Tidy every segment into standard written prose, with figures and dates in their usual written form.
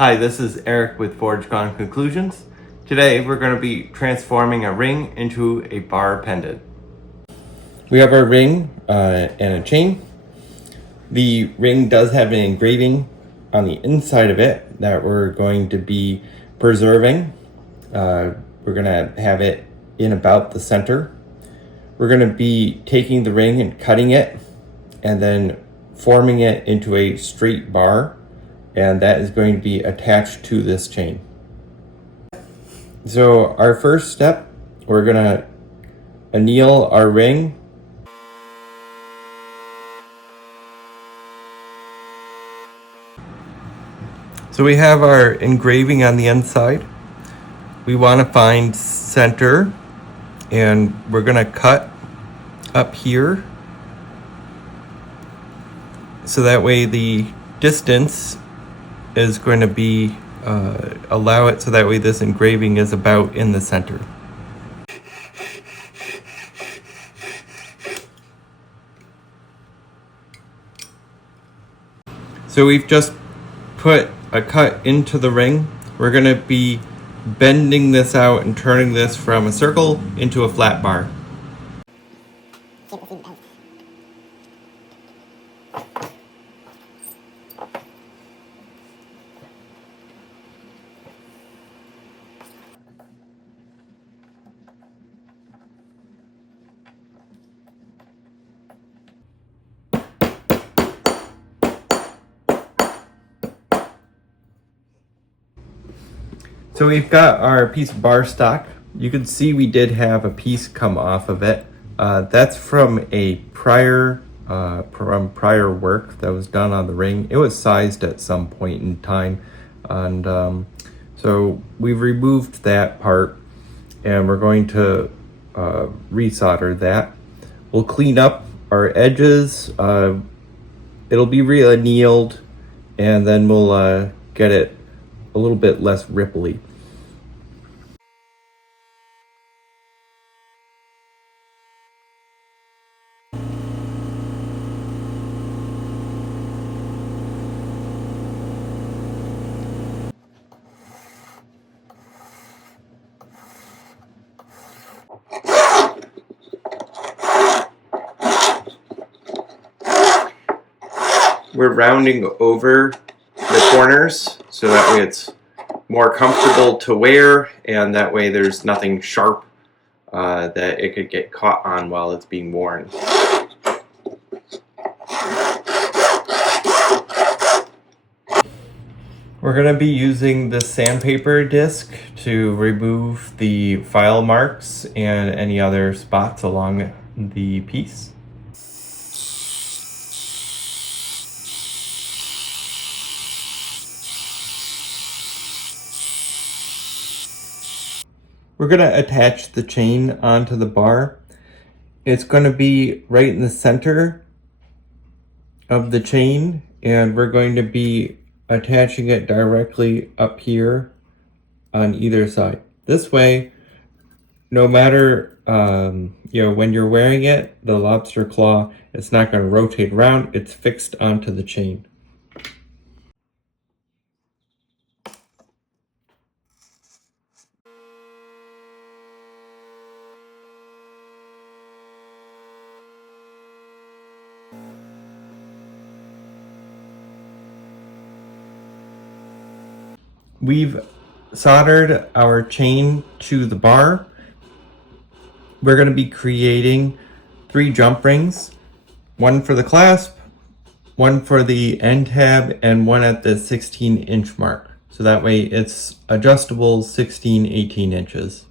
Hi, this is Eric with ForgeCon Conclusions. Today we're going to be transforming a ring into a bar pendant. We have our ring and a chain. The ring does have an engraving on the inside of it that we're going to be preserving. We're going to have it in about the center. We're going to be taking the ring and cutting it and then forming it into a straight bar, and that is going to be attached to this chain. So our first step, we're gonna anneal our ring. So we have our engraving on the inside. We want to find center, and we're gonna cut up here so that way the distance is going to be allow it so that way this engraving is about in the center. So we've just put a cut into the ring. We're going to be bending this out and turning this from a circle into a flat bar. So we've got our piece of bar stock. You can see we did have a piece come off of it. That's from a prior work that was done on the ring. It was sized at some point in time, and so we've removed that part, and we're going to resolder that. We'll clean up our edges. It'll be re-annealed, and then we'll get it a little bit less ripply. We're rounding over the corners so that way it's more comfortable to wear, and that way there's nothing sharp that it could get caught on while it's being worn. We're going to be using the sandpaper disc to remove the file marks and any other spots along the piece. We're going to attach the chain onto the bar. It's going to be right in the center of the chain, and we're going to be attaching it directly up here on either side. This way, no matter when you're wearing it, the lobster claw, it's not going to rotate around. It's fixed onto the chain. We've soldered our chain to the bar. We're going to be creating 3 jump rings, one for the clasp, one for the end tab, and one at the 16-inch mark. So that way it's adjustable 16, 18 inches.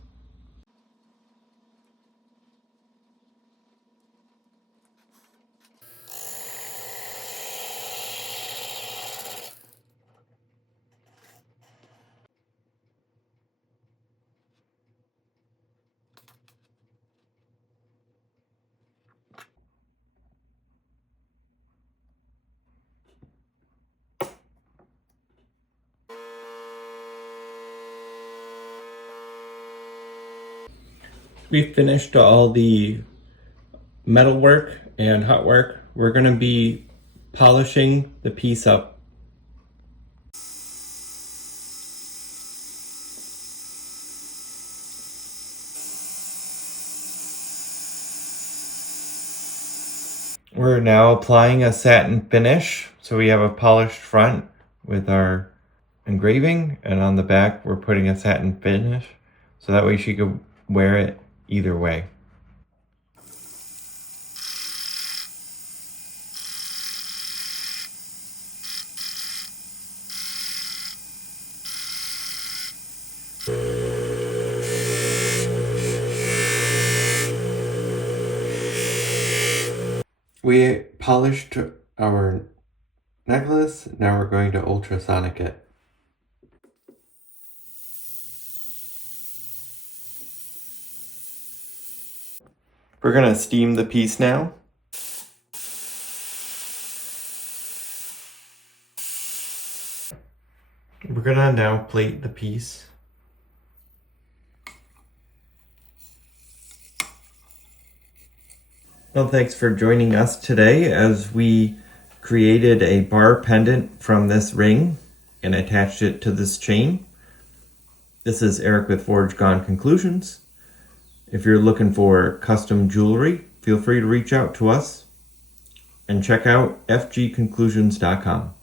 We've finished all the metal work and hot work. We're going to be polishing the piece up. We're now applying a satin finish. So we have a polished front with our engraving, and on the back we're putting a satin finish. So that way she could wear it either way. We polished our necklace, now we're going to ultrasonic it. We're gonna steam the piece now. We're gonna now plate the piece. Well, thanks for joining us today as we created a bar pendant from this ring and attached it to this chain. This is Eric with Forge Gone Conclusions. If you're looking for custom jewelry, feel free to reach out to us and check out fgconclusions.com.